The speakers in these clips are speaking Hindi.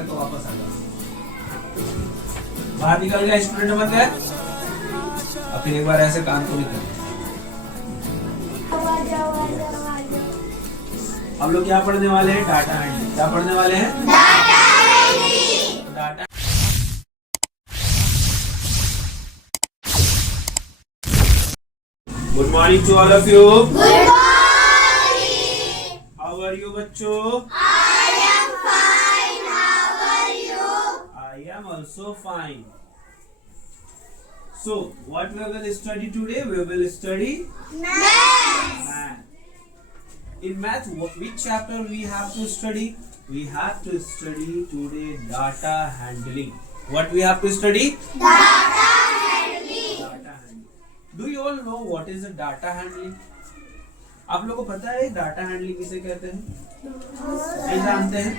तक तो वापस आ जाओ। बाहर निकल गया स्टूडेंट बन गए। अब फिर एक बार ऐसे कान को निकल। हम लोग क्या पढ़ने वाले हैं? Data handling. क्या पढ़ने वाले हैं? Data handling. Data good morning to all of you. Good morning. How are you बच्चों? I am fine. How are you? I am also fine. So, what we will study today? We will study math. In math, which chapter we have to study? We have to study today data handling. What we have to study? Data handling. Data handling. Do you all know what is the data handling? आप लोगों को पता है डाटा हैंडलिंग किसे कहते हैं? नहीं जानते हैं?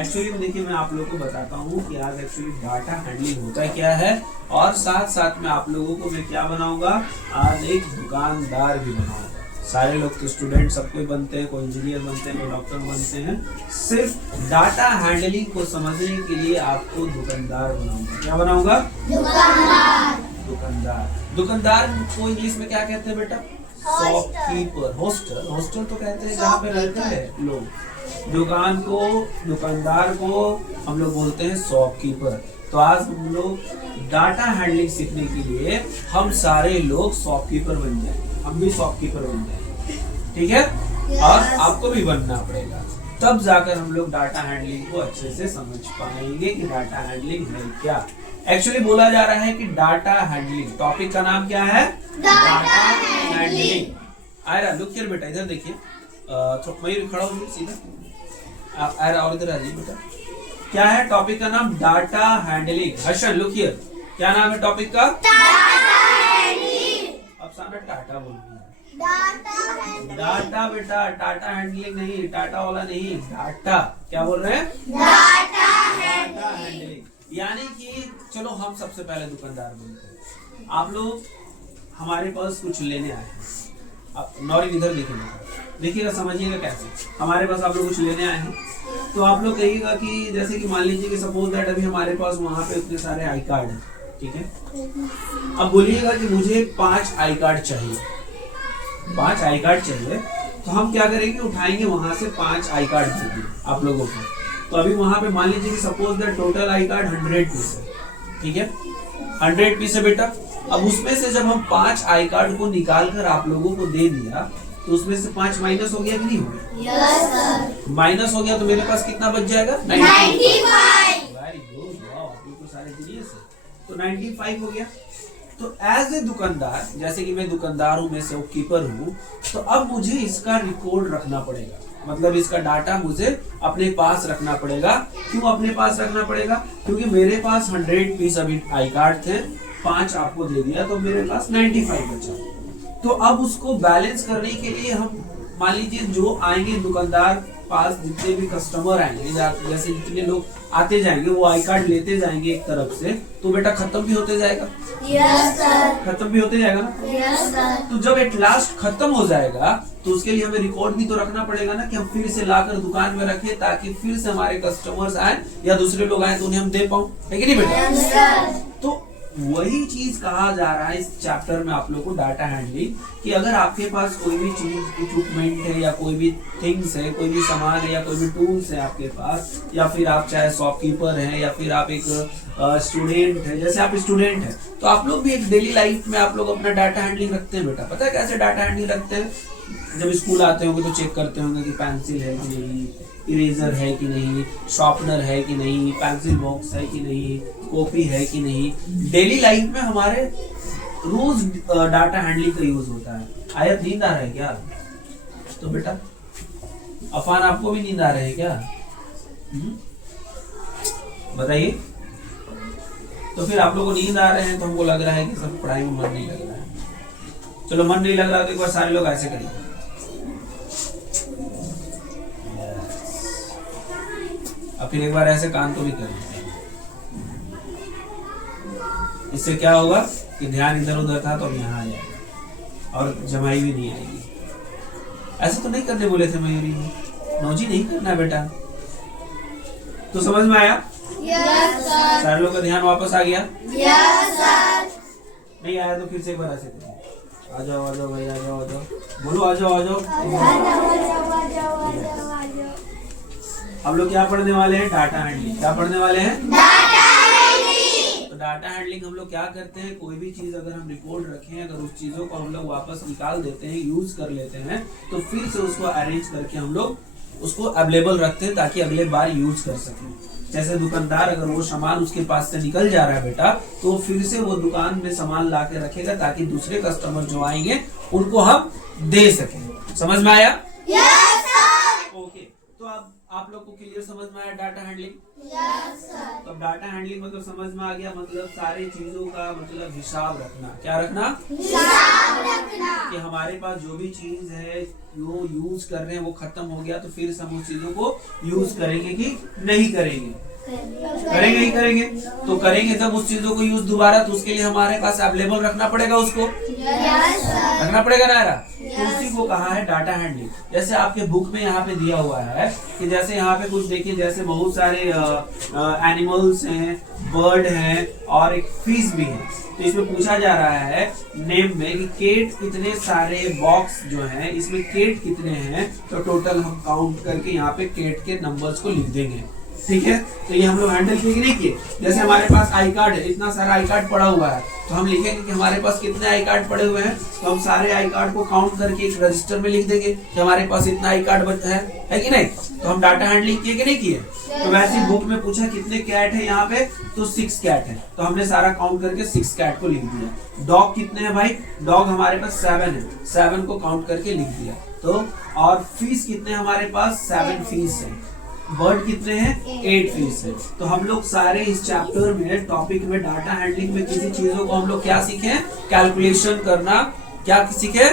एक्चुअली देखिए मैं आप लोगों को बताता हूँ कि आज एक्चुअली डाटा हैंडलिंग होता क्या है, और साथ साथ में आप लोगों को मैं क्या बनाऊंगा, आज एक दुकानदार भी बनाऊंगा। सारे लोग तो स्टूडेंट सब कोई बनते हैं, कोई इंजीनियर बनते हैं, कोई डॉक्टर बनते हैं। सिर्फ डाटा हैंडलिंग को समझने के लिए आपको दुकानदार बनाऊंगा। क्या बनाऊंगा? दुकानदार। दुकानदार। दुकानदार को इंग्लिश में क्या कहते हैं बेटा? शॉपकीपर। हॉस्टल। हॉस्टल तो कहते हैं जहाँ पे रहते हैं लोग। दुकान को, दुकानदार को हम लोग बोलते हैं शॉपकीपर। तो आज हम लोग डाटा हैंडलिंग सीखने के लिए हम सारे लोग शॉपकीपर बन जाएंगे। हम भी शॉपकीपर बन जाएंगे, ठीक है? और आपको भी बनना पड़ेगा, तब जाकर हम लोग डाटा हैंडलिंग को अच्छे से समझ पाएंगे कि डाटा हैंडलिंग है क्या। एक्चुअली बोला जा रहा है कि डाटा हैंडलिंग, टॉपिक का नाम क्या है? Data handling. Ayra look here बेटा, इधर देखिए। मयूर खड़ा हो सीधा। आयरा और इधर आ जाइए बेटा। क्या है टॉपिक का नाम? Data handling. Harshan look here, क्या नाम है टॉपिक का? Data handling. अब सामने टाटा बोल रही है। डाटा बेटा, टाटा हैंडलिंग नहीं, टाटा वाला नहीं, डाटा। क्या बोल रहे हैं? Data handling. यानी कि चलो हम सबसे पहले दुकानदार बनते हैं। आप लोग हमारे पास कुछ लेने आए हैं। आप नौरी इधर देखिएगा, समझिएगा कैसे। हमारे पास आप लोग कुछ लेने आए हैं, तो आप लोग कहिएगा कि जैसे कि मान लीजिए कि सपोज दैट अभी हमारे पास वहाँ पे इतने सारे आई कार्ड हैं, ठीक है? अब बोलिएगा कि मुझे 5 आई कार्ड चाहिए। 5 आई कार्ड चाहिए, तो हम क्या करेंगे? उठाएंगे वहां से 5 आई कार्ड देंगे आप लोगों को। तो अभी वहां पे मान लीजिए कि suppose that total I card 100 piece है, ठीक है? 100 पीस है बेटा। अब उसमें से जब हम 5 आई कार्ड को निकाल कर आप लोगों को दे दिया, तो उसमें से 5 माइनस हो गया कि नहीं हो गया? Yes sir. माइनस हो गया तो मेरे पास कितना बच जाएगा? 95। वेरी गुड, वाओ, आप लोग तो सारे जीनियस है। तो 95 हो गया। तो एज ए दुकानदार, जैसे कि मैं दुकानदार हूँ, मैं शॉपकीपर हूँ, तो अब मुझे इसका रिकॉर्ड रखना पड़ेगा। मतलब इसका डाटा मुझे अपने पास रखना पड़ेगा। क्यों अपने पास रखना पड़ेगा? क्योंकि मेरे पास 100 पीस अभी आई कार्ड थे, 5 आपको दे दिया, तो मेरे पास 95 बचा। तो अब उसको बैलेंस करने के लिए हम मान लीजिए जो आएंगे दुकानदार पास, जितने भी कस्टमर आएंगे, जैसे जितने लोग आते जाएंगे वो आई कार्ड लेते जाएंगे एक तरफ से, तो बेटा खत्म भी होते जाएगा। Yes sir. खत्म भी होते जाएगा ना? Yes sir. तो जब एट लास्ट खत्म हो जाएगा, तो उसके लिए हमें रिकॉर्ड भी तो रखना पड़ेगा ना, कि हम फिर से लाकर दुकान में रखें, ताकि फिर से हमारे कस्टमर्स आए या दूसरे लोग आए तो उन्हें हम दे पाऊं, है कि नहीं बेटा? Yes sir. तो वही चीज कहा जा रहा है इस चैप्टर में आप लोग को, डाटा हैंडलिंग, कि अगर आपके पास कोई भी चीज, इक्विपमेंट है, या कोई भी थिंग्स है, कोई भी सामान है, या कोई भी टूल्स है आपके पास, या फिर आप चाहे शॉपकीपर हैं, या फिर आप एक स्टूडेंट है, जैसे आप स्टूडेंट हैं, तो आप लोग भी एक डेली लाइफ में आप लोग अपना डाटा हैंडलिंग रखते हैं बेटा। पता है कैसे डाटा हैंडलिंग रखते हैं? जब स्कूल आते होंगे तो चेक करते होंगे कि पेंसिल है कि नहीं, इरेजर है कि नहीं, शार्पनर है कि नहीं, पेंसिल बॉक्स है कि नहीं, कॉपी है कि नहीं। डेली लाइफ में हमारे रोज डाटा हैंडलिंग का यूज होता है। आया नींद आ रहा है क्या? तो बेटा अफान, आपको भी नींद आ रहा है क्या? बताइए। तो फिर आप लोगों को नींद आ रहे हैं, तो हमको लग रहा है कि सब पढ़ाई में मन नहीं लग रहा है। चलो मन नहीं लग रहा तो एक बार सारे लोग ऐसे करिए। अब फिर एक बार ऐसे कान को भी करिए। इससे क्या होगा कि ध्यान इधर उधर था तो अब यहाँ आ जाएगा और जमाई भी नहीं आएगी। ऐसे तो नहीं करने बोले थे मयूरी ने, नौजी नहीं करना बेटा। तो समझ में आया? Yes sir. सारे लोग का ध्यान वापस आ गया? Yes sir. नहीं आया तो फिर से एक बार ऐसे करिए। आ जाओ भाई, आ जाओ बोलो, आ जाओ। हम लोग क्या पढ़ने वाले हैं? Data handling. क्या पढ़ने वाले हैं? Data handling. तो डाटा हैंडलिंग हम लोग क्या करते हैं, कोई भी चीज अगर हम रिकॉर्ड रखें, अगर उस चीजों को हम लोग वापस निकाल देते हैं, यूज कर लेते हैं, तो फिर से उसको अरेंज करके हम लोग उसको अवेलेबल रखते हैं ताकि अगले बार यूज कर सकें। जैसे दुकानदार अगर वो सामान उसके पास से निकल जा रहा है बेटा, तो फिर से वो दुकान में सामान ला के रखेगा ताकि दूसरे कस्टमर जो आएंगे उनको हम दे सकें। समझ में आया? Yes sir. ओके, तो अब आप लोग को क्लियर समझ में आया डाटा हैंडलिंग? Yes sir. तो डाटा हैंडलिंग मतलब समझ में आ गया, मतलब सारी चीजों का मतलब हिसाब रखना। क्या रखना? हिसाब रखना। कि हमारे पास जो भी चीज है वो यूज कर रहे हैं वो खत्म हो गया, तो फिर से हम उस चीजों को यूज करेंगे कि नहीं करेंगे? करेंगे ही करेंगे। तो करेंगे जब उस चीजों को यूज दोबारा, तो उसके लिए हमारे पास अवेलेबल रखना पड़ेगा, उसको यस सर। रखना पड़ेगा ना यार? Yes. तो उसी को कहा है डाटा हैंडलिंग। जैसे आपके बुक में यहाँ पे दिया हुआ है कि जैसे यहाँ पे कुछ देखिए, जैसे बहुत सारे एनिमल्स हैं, बर्ड हैं और एक फिश भी है। तो इसमें पूछा जा रहा है नेम में कि केट कितने सारे बॉक्स जो हैं, इसमें केट कितने हैं, तो टोटल हम काउंट करके यहाँ पे केट के नंबर्स को लिख देंगे। ठीक है, तो ये हम लोग हैंडल किए कि नहीं किए? जैसे हमारे पास आई कार्ड है, इतना सारा आई कार्ड पड़ा हुआ है, तो हम लिखेंगे कि हमारे पास कितने आई कार्ड पड़े हुए हैं, तो हम सारे आई कार्ड को काउंट करके एक रजिस्टर में लिख देंगे कि हमारे पास इतना आई कार्ड बचा है कि नहीं? तो हम डाटा हैंडलिंग किए कि नहीं किए? तो वैसे ही बुक में पूछा कितने कैट है यहाँ पे, तो 6 कैट है, तो हमने सारा काउंट करके 6 कैट को लिख दिया। डॉग कितने हैं भाई? डॉग हमारे पास 7 है, 7 को काउंट करके लिख दिया। तो और फिश कितने हमारे पास? 7 फिश है। बर्ड कितने हैं? 8 फिश है। तो हम लोग सारे इस चैप्टर में, टॉपिक में, डाटा हैंडलिंग में किसी चीजों को हम लोग क्या सीखे? कैलकुलेशन करना। क्या सीखे?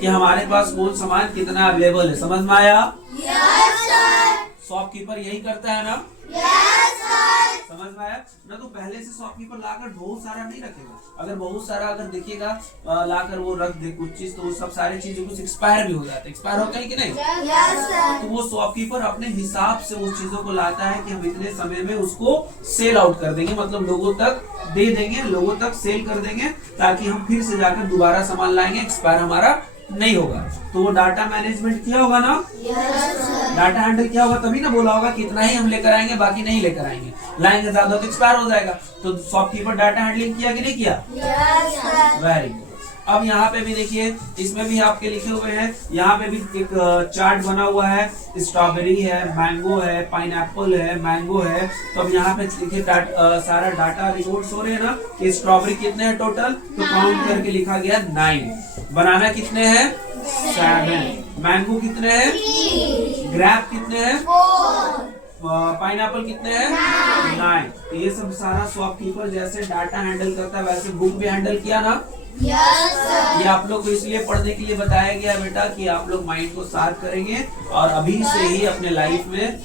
कि हमारे पास कौन सामान कितना अवेलेबल है। समझ में आया? Yes sir. शॉपकीपर यही करता है ना? Yes sir. समझ में आया ना? तो पहले से शॉपकीपर लाकर बहुत सारा नहीं रखेगा। अगर बहुत सारा अगर देखिएगा लाकर वो रख दे कुछ चीज, तो वो सब सारी चीजें कुछ एक्सपायर भी हो जाते हैं। एक्सपायर होता है कि नहीं? Yes sir. तो वो शॉपकीपर अपने हिसाब से उस चीजों को लाता है कि हम इतने समय में उसको सेल आउट कर देंगे, मतलब लोगों तक दे देंगे, लोगों तक सेल कर देंगे, ताकि हम फिर से जाकर दोबारा सामान लाएंगे, एक्सपायर हमारा नहीं होगा। तो वो डाटा मैनेजमेंट किया होगा ना? Yes sir. डाटा हैंडल किया होगा तभी ना बोला होगा कि इतना ही हम लेकर आएंगे, बाकी नहीं लेकर आएंगे, लाएंगे ज्यादा तो एक्सपायर हो जाएगा। तो शॉपकीपर डाटा हैंडलिंग किया कि नहीं किया? Yes sir. Very good. अब यहाँ पे भी देखिए, इसमें भी आपके लिखे हुए हैं, यहाँ पे भी एक चार्ट बना हुआ है, स्ट्रॉबेरी है, मैंगो है, पाइनएप्पल है, मैंगो है। तो अब यहाँ पे देखिए सारा डाटा रिकॉर्ड्स हो रहे हैं ना कि स्ट्रॉबेरी कितने हैं टोटल, तो काउंट करके लिखा गया 9। बनाना कितने हैं? 7। मैंगो कितने हैं? 3 ग्रेप कितने हैं? 4 पाइनएप्पल कितने हैं? 9। ये सब सारा शॉपकीपर जैसे डाटा हैंडल करता है वैसे बुक भी हैंडल किया ना? Yes sir. ये आप लोग को इसलिए पढ़ने के लिए बताया गया बेटा कि आप लोग माइंड को शार्प करेंगे और अभी से ही अपने लाइफ में,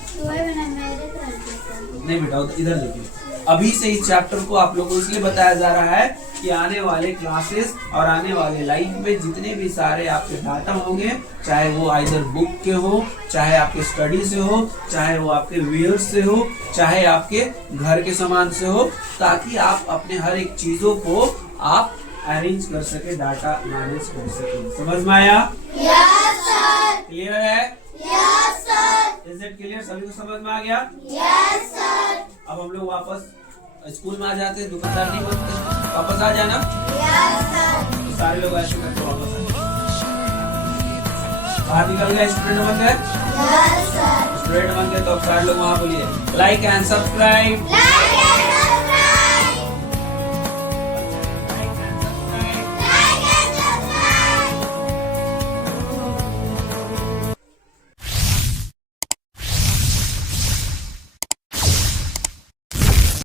नहीं बेटा इधर देखिए, अभी से इस चैप्टर को आप लोगों को इसलिए बताया जा रहा है कि आने वाले क्लासेस और आने वाले लाइफ में जितने भी सारे आपके डाटा होंगे, चाहे वो आइदर बुक के हो, चाहे आपके स्टडी से हो, चाहे वो आपके वेयर्स से हो, चाहे आपके घर के सामान से हो, ताकि आप अपने हर एक चीजों को आप अरेंज कर सके, डाटा मैनेज कर सके। समझ में आया? Yes sir. क्लियर है? Yes sir. Is it clear? सभी को समझ में आ गया? Yes sir. अब हम लोग वापस स्कूल में आ जाते हैं, दुकानदार नहीं बनते, वापस आ जाना। Yes sir. तो सारे लोग ऐसे करके वापस आ बाहर निकल गए। स्टूडेंट बन गए? Yes sir. स्टूडेंट बन गए तो अब सारे लोग वहाँ बोलिए लाइक एंड सब्सक्राइब। लाइक